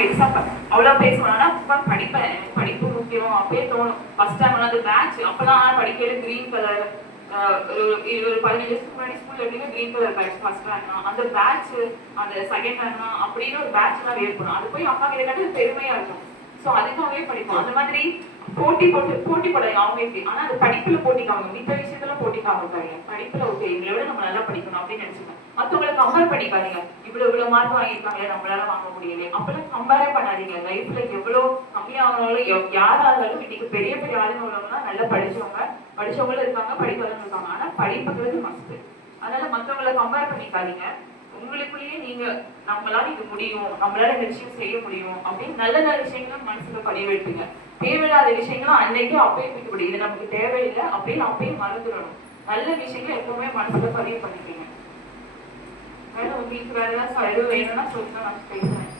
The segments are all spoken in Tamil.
பெருசா அவ்வளவு பேசுவானா படிப்பேன், படிப்பு முக்கியம் அப்பயே தோணும். ஃபர்ஸ்ட் டைம் அந்த பேட்ச் அப்பதான் படிக்கையில கிரீன் கலர் ஒரு 15 வருஷத்துக்கு முன்னாடி ஸ்கூல்ல எப்படின்னா கிரீன் கலர் பேட்ச் ஃபர்ஸ்ட் ரேங்க்னா அந்த பேட்ச் அந்த செகண்ட் ரேங்க்னா அப்படின்னு ஒரு பேட்ச் எல்லாம் வேர் பண்ணும். அது போய் அப்பா கிட்ட காட்டு பெருமையா இருக்கும். ஸோ அதுக்காகவே படிப்போம். அந்த மாதிரி போட்டி போடாங்க அவங்க எப்படி. ஆனா அது படிப்புல போட்டிக்காங்க, மித்த விஷயத்துல போட்டிக்காங்க. படிப்புல ஓகே எங்களை விட நம்ம நல்லா படிக்கணும் அப்படின்னு நினைச்சுக்கோங்க. மற்றவங்களை கம்பேர் பண்ணிக்காதீங்க. இவ்வளவு மார்க் வாங்கியிருக்காங்களே நம்மளால வாங்க முடியல அப்பெல்லாம் கம்பேரே பண்ணாதீங்க. லைஃப்ல எவ்வளவு கம்மியானாலும் யாரா இருந்தாலும் இன்னைக்கு பெரிய பெரிய ஆளுங்க உள்ளவங்கலாம் நல்லா படிச்சவங்களும் இருக்காங்க, படிக்காதவங்க இருக்காங்க. ஆனா படிப்புங்கிறது மஸ்ட். அதனால மற்றவங்களை கம்பேர் பண்ணிக்காதீங்க. உங்களுக்குள்ளேயே நீங்க நம்மளால இது முடியும், நம்மளால இந்த விஷயம் செய்ய முடியும் அப்படின்னு நல்ல நல்ல விஷயங்களும் மனசுல பதிவெடுத்துங்க. தேவையில்லாத விஷயங்களும் அன்னைக்கு அப்பயே தூக்கிப்படி இது நமக்கு தேவையில்லை அப்படின்னு அப்பயே மறந்துடணும். நல்ல விஷயங்களை எப்பவுமே மனசுல பதிவு பண்ணிக்கீங்க. வேற உங்களுக்கு வேற ஏதாவது எதுவும் வேணும்னா சொல்லுங்க, நான் பேசுறேன்.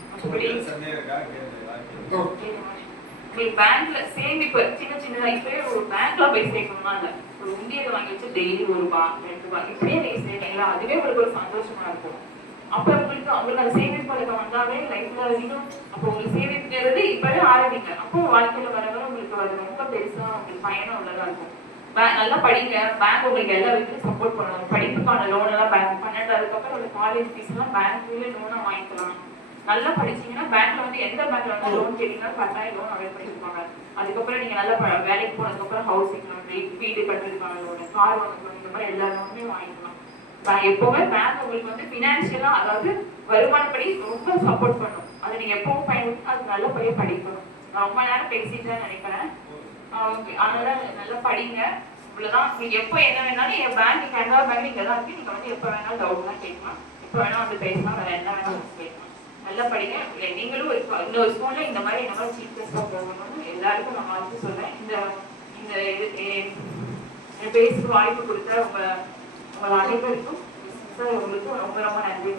பேங்க்ல சேமிப்பு சின்ன சின்னதா இப்பயே ஒரு பேங்க்ல போய் சேர்க்கணும்னா இல்ல, ஒரு உண்டியலை வாங்கி வச்சு டெய்லி ₹1 ₹2 இப்படியே நீங்க சேர்த்தீங்களா அதுவே உங்களுக்கு ஒரு சந்தோஷமா இருக்கும். அப்ப உங்களுக்கு அந்த சேமிப்பு பழக்கம் வந்தாவே லைஃப்ல இன்னும் அப்போ உங்களுக்கு சேமிப்புங்கிறது இப்பவே ஆரம்பிங்க. அப்போ வாழ்க்கையில வர உங்களுக்கு அது ரொம்ப பெருசா உங்களுக்கு பயணம் உள்ளதா இருக்கும். நல்லா படிங்க. பேங்க் உங்களுக்கு எல்லா விதத்திலும் சப்போர்ட் பண்ணுவாங்க. படிப்புக்கான லோன் எல்லாம் பேங்க் 12 அப்புறம் காலேஜ் ஃபீஸ் எல்லாம் பேங்க்லயே லோனா வாங்கிக்கலாம். நல்லா படிச்சீங்கன்னா பேங்க்ல எந்த பேங்க்ல லோன் கேட்டீங்கன்னா கட்டாயம் லோன் அவைல் பண்ணிருப்பாங்க. அதுக்கப்புறம் நீங்க நல்லா வேலைக்கு போனதுக்கு அப்புறம் ஹவுசிங் லோன், வீடு கட்டுறதுக்கான லோன், கார் வாங்கணும், இந்த மாதிரி எல்லா லோனுமே வாங்கிக்கலாம். எப்பவுமே பேங்க் உங்களுக்கு பினான்சியலா அதாவது வருமானப்படி ரொம்ப சப்போர்ட் பண்ணும். அதை நீங்க எப்பவும் பயன்படுத்தி அது நல்லபடியா படிக்கணும். நான் ரொம்ப நேரம் பேசிட்டேன்னு நினைக்கிறேன். அதனால நல்லா படிங்க. இவ்வளவுதான். நீங்க எப்ப என்ன வேணாலும் என் பேங்க் கனரா பேங்க் இங்க தான் இருக்கு. நீங்க எப்ப வேணாலும் டவுட் தான் கேட்கலாம், எப்ப வேணாலும் பேசலாம், வேற என்ன வேணாலும் கேட்கலாம். நல்லா படிங்க. நீங்களும் இன்னொரு ஸ்கூல்ல இந்த மாதிரி என்ன மாதிரி சீஃப் கெஸ்டா போகணும்னு எல்லாருக்கும் நான் வாழ்த்து சொல்றேன். இந்த பேசுற வாய்ப்பு கொடுத்த உங்க அனைவருக்கும் உங்களுக்கு ரொம்ப ரொம்ப நன்றி.